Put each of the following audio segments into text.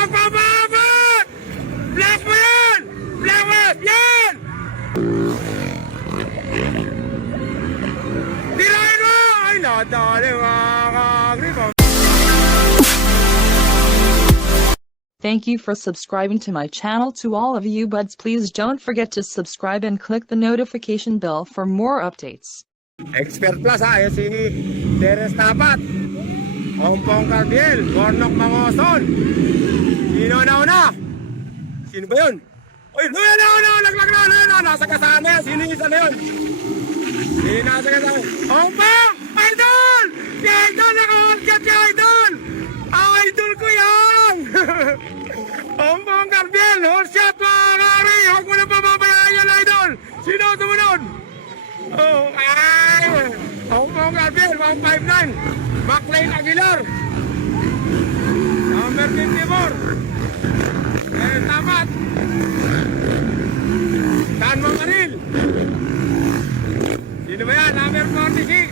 magpapabot! Black mo yan! Black mo yan! Tirahin mo! Ay, nadali mga ka-agri. Thank you for subscribing to my channel. To all of you buds, please don't forget to subscribe and click the notification bell for more updates. Expert Plus ha, si Teres Tapat, Ompong Cardiel, Bornok Mangoson. Sino na? Sino ba yun? Uy, laglag na, nasa kasama yan. Sino yung isa na yun? Sino nasa kasama? Ompong! Idol! Si Idol, nakakalkat si Idol! Idol ko yan! Ompong Cardiel, horse shot mga kari! Huwag mo na pababayaan yan, Idol! Sino sumunod? Oh, ay! Ompong Cardiel, 159. McLean Aguilar. Number 54. Tapat. Dan Mamaril. Sino ba yan? Number 46.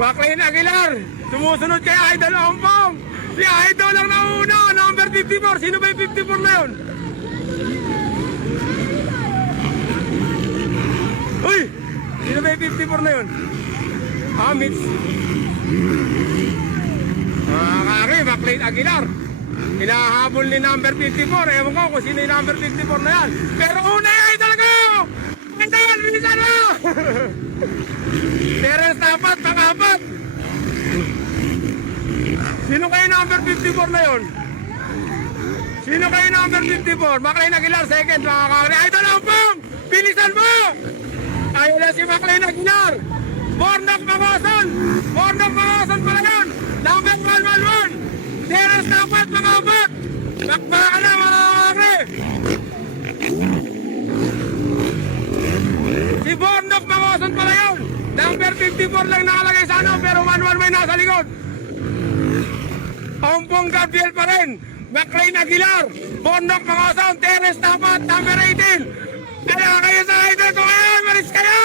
McLean Aguilar. Sumusunod kay Idol Ompong. Si Idol lang nauna. Number 54. Sino ba yung 54 na yun? Uy! Sino ba yung 54 na yun? Mitch. Kari, McLean Aguilar. Hinahabol ni number 54. Ewan ko kung sino yung number 54 na yan. Pero una yung Idol ko! Idol, bilisan mo! Teres Tapat, pangapat. Sino kayo number 54 na yun? Sino kayo number 54? McLean Aguilar, second, mga kari. Idol Ompong! Bilisan mo! Ayun na si McLean Aguilar. Bornok Mangoson. Bornok Mangoson pala yun. Number 111. Teres Tapat, pangapat. Bakbaka na mga kari. Si Bornok Mangoson pala yun. Number 54 lang nakalagay sa ano, pero 1-1 may nasa likod. Ompong Gabriel pa rin. McLean Aguilar. Bornok Mangoson. Teres Tapat, number 18. Kaya kayo sa Idol ko ngayon, malis kayo!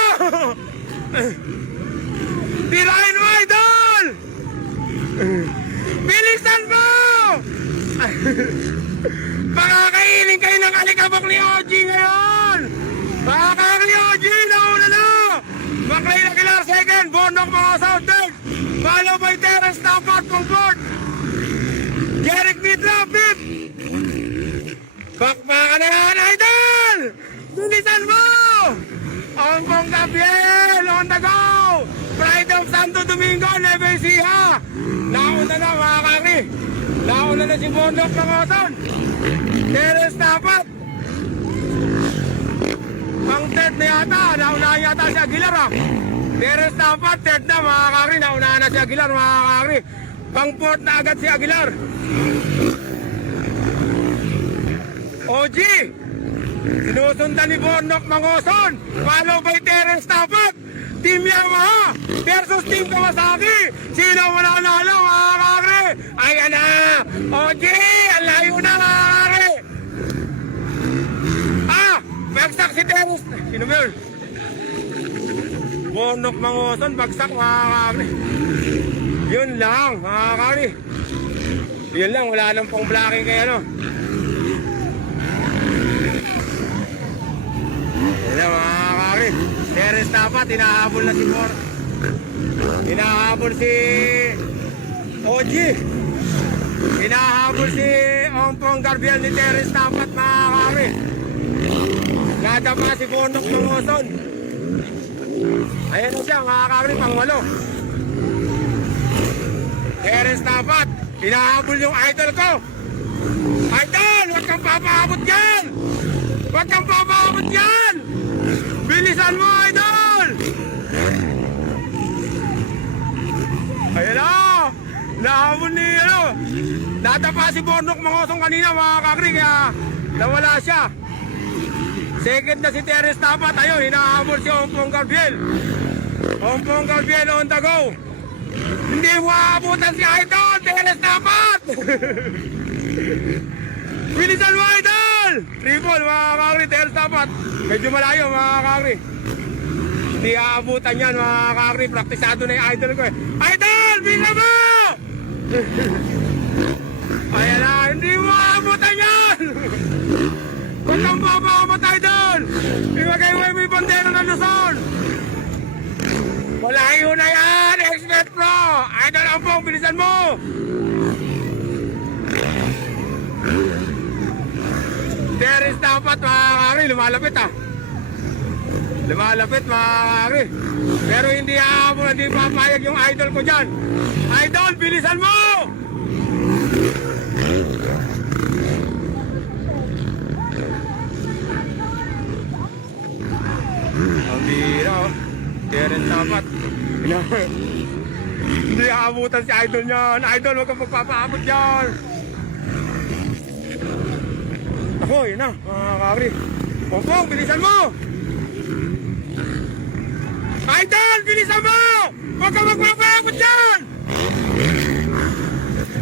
Tirahin mo, Idol! Bilisan mo! Pakakainin kayo ng alikabok ni OG ngayon! Pakakainin ni OG, nauna na! McLean Aguilar, second, Bornok Mangoson, third, follow by Teres Tapat from fourth, Jeric Mitra, fifth! Bakbakan na yan, Idol! Bilisan mo! Ompong Gabriel, on the go! Pride of Santo Domingo, Nueva Ecija! Nauna na mga kari! Nauna na si Bornok Mangoson! Teres Tapat! Pang third na yata, naunahan yata si Aguilar ha! Teres Tapat, third na mga kari, naunahan na si Aguilar mga kari! Pang fourth na agad si Aguilar! OG! Sinusundan ni Bornok Mangoson, follow by Teres Tapat, Team Yamaha versus Team Kawasaki. Sino mananalo mga kare? Ayan na! OG! Ang layo na mga kare! Bagsak si Teres. Sino ba yun? Bornok Mangoson, bagsak mga kare. Yun lang mga kare. Yun lang, wala nang pong blocking kay ano. Yan mga kari, Teres Tapat, hinahabol na si Mor. Hinahabol si OG. Hinahabol si Ompong Garbiel ni Teres Tapat mga kari. Nadapa si Bornok Mangoson. Ayan na siya mga kari, pang-walo. Teres Tapat, hinahabol yung idol ko. Idol, huwag kang papaabot yan! Huwag kang papaabot yan! Bilisan mo, Idol! Ayan na! Nahabol ni, natapa si Bornok Mangoson kanina, mga kakri, kaya nawala siya. Second na si Teres Tapat, ayun, hinahabol si Ompong Garbiel. Ompong Garbiel on the go. Hindi mo aabutan si Idol, Teres Tapat! Bilisan mo, Idol! Triple, mga kakri, Teres Tapat. Medyo malayo, mga kakri. Hindi aabutan yan mga kakri. Praktisado na yung idol ko eh. Idol! Bisa mo! Ayan na, hindi mo aabutan yan! Ba't ang bababot idol? Ibagay mo yung bandera ng Luzon! Malayo na yan! Expert Pro! Idol Ampong, bilisan mo! There is dapat mga kakri. Lumalapit ah. Lumalapit mga kakri. Pero hindi aabot, hindi papayag yung idol ko dyan. Idol, bilisan mo! Ang bira oh. Keren dapat. Hindi aabutan si idol niyan. Idol, huwag kang magpapaabot dyan. Ako, yun na mga kakri. Pompong, bilisan mo! Idol, bilisan mo! Huwag kang magpapaabot dyan!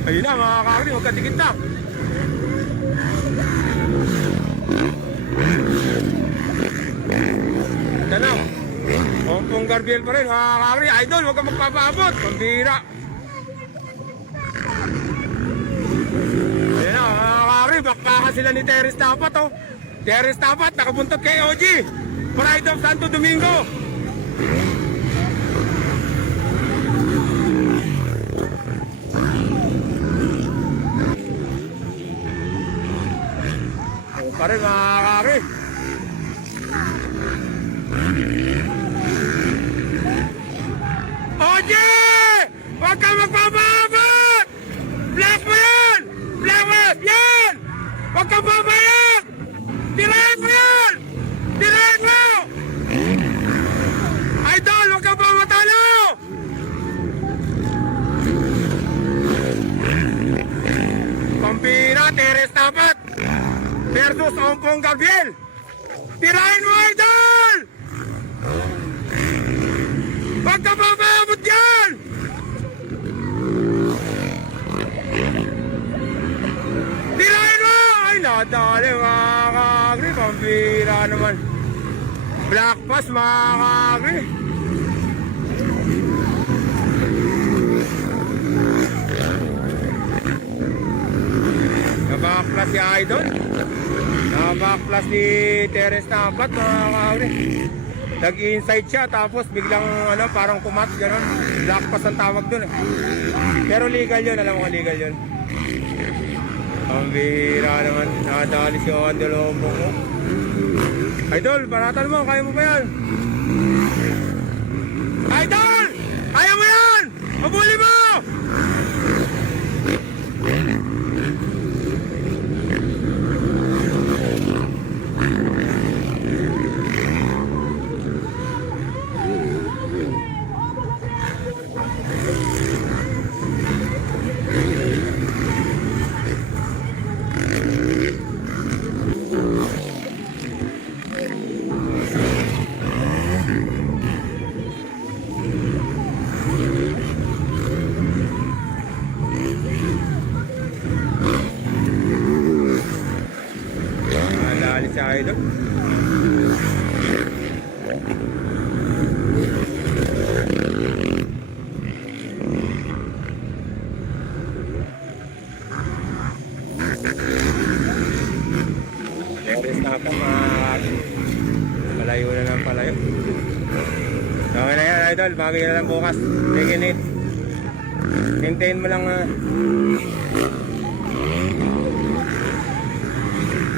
Ayun na mga kakri, huwag kang tikit na. Ito na. Pompong Garbiel pa rin mga kakri. Idol, huwag kang magpapaabot. Pambira. Ayun na mga kakri, baka sila ni Teres Tapat oh. Teres Tapat, nakabuntot kay OG. Pride of Santo Domingo. Pare mga kakri. Oje! Huwag ka magpapabot! Black mo yan! Black mo yan! Huwag ka papayak! Tirahin mo yan! Tirahin mo! Idol, huwag ka pa matalo! Pampira, Teres Tapat versus Ompong Gabriel. Tirahin mo, idol! Huwag ka papabot yan! Tirahin mo! Ay, nadali mga kakri. Pampira naman. Black pass mga kakri. Nabaklas si idol. Nabaklas ni Teres Tapat mga kakri. Nag-inside siya tapos biglang ano, parang kumat gano'n. Black pass ang tawag dun eh. Pero legal yun, alam mo kung legal yun. Ang bihira naman. Nakadali si Owan de Lombong mo. Idol, paratan mo, kaya mo pa yan. Idol! Kaya mo yan! Mabuli mo! Nadali si idol. Teres Tapat mga palayo na ng palayo. Okay na yan idol, bagay na lang bukas. Take it. Hintayin mo lang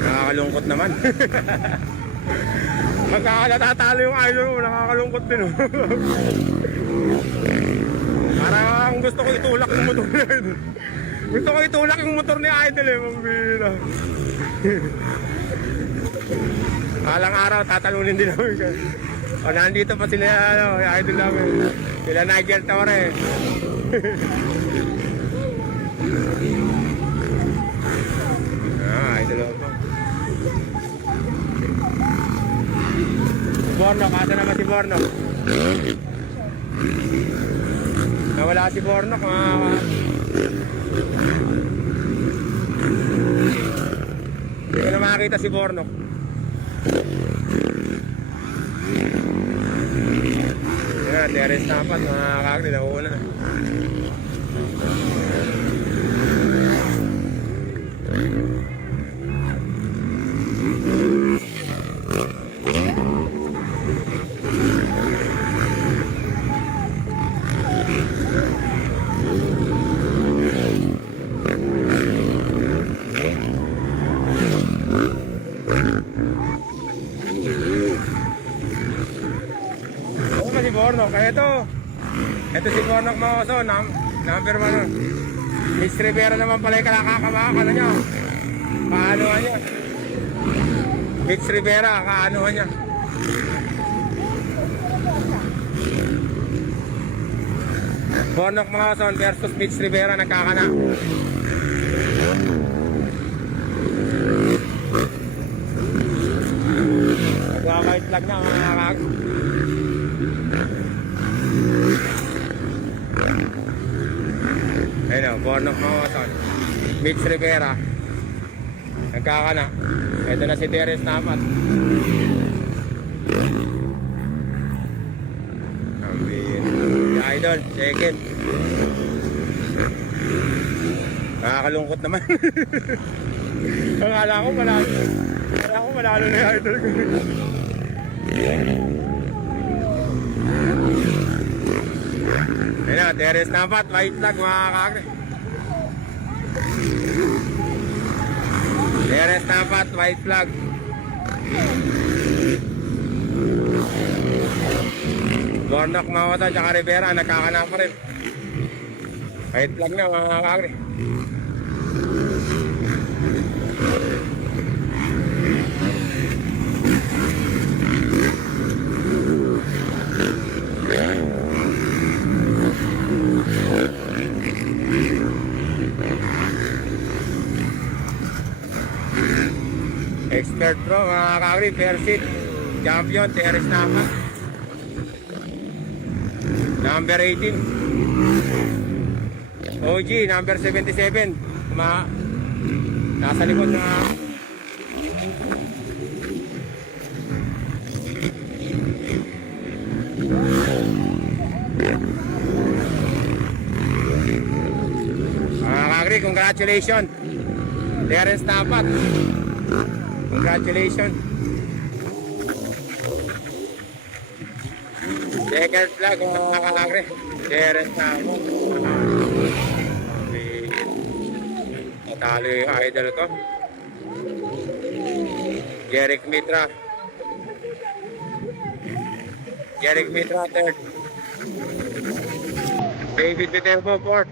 nakakalungkot naman. Magkakatatalo yung idol mo, nakakalungkot din oh. Parang gusto ko itulak yung motor na idol. Gusto ko itulak yung motor ni idol eh, mambira. Alang araw, tatalunin din namin. O, nandito pa sila, ano, yung idol namin. Sila Nigel Torre. Idol ako. Bornok, asa naman si Bornok? Nawala si Bornok, hindi ko na makakita si Bornok. Terence Tapat, mga kakri, nauna. Oo, si Bornok. Kaya ito si Bornok mga oso. Number 1. Miss Rivera naman pala yung kalakakamakan na niya. Kaanuhan niya. Miss Rivera, kaanuhan niya. Bornok mga oso versus Mitch Rivera, nagkakana. Nagkakait lang na mga kakak. Ayun o, Bornok mga oso. Mitch Rivera, nagkakana. Ito na si Terence Tapat. Si Idol, second. Nakakalungkot naman. Akala ko malalo na yung Idol ko. Ayun na, Terence Tapat, white flag mga kakre. Terence Tapat, white flag. Bornok Mawata tsaka Rivera, nagkakana pa rin. White flag na mga kakre. Expert Pro mga kakre, first seat. Champion, Terence Tapat. Number 18. OG, number 77. Nasa likod na. Mga kakri, congratulations. Terence Tapat. Congratulations. Second flag mga kakri. Terence Tapat. Natalo yung idol ko. Jeric Mitra. Jeric Mitra third. David Viterbo fourth.